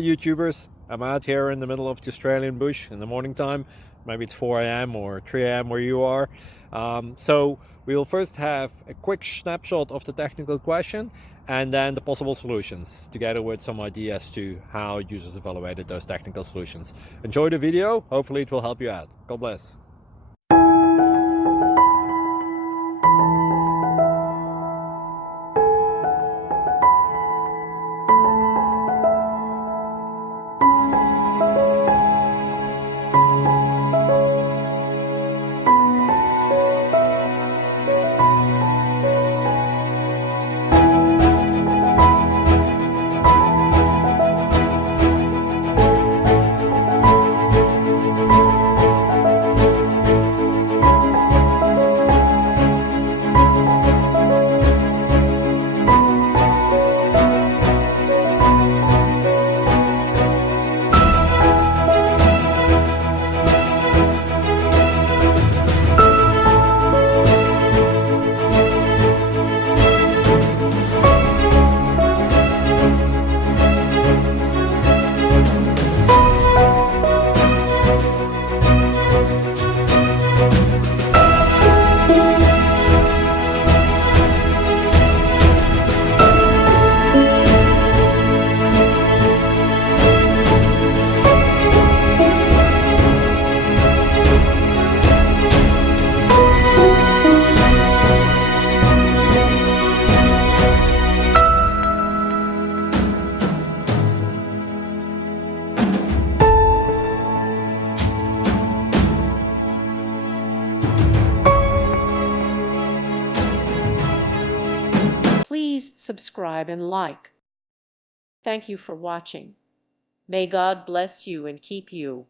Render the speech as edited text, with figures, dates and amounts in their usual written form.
YouTubers. I'm out here in the middle of the Australian bush in the morning time. Maybe it's 4 a.m. or 3 a.m. where you are. So we'll first have a quick snapshot of the technical question and then the possible solutions, together with some ideas to how users evaluated those technical solutions. Enjoy the video. Hopefully it will help you out. God bless. Please subscribe and like. Thank you for watching. May God bless you and keep you.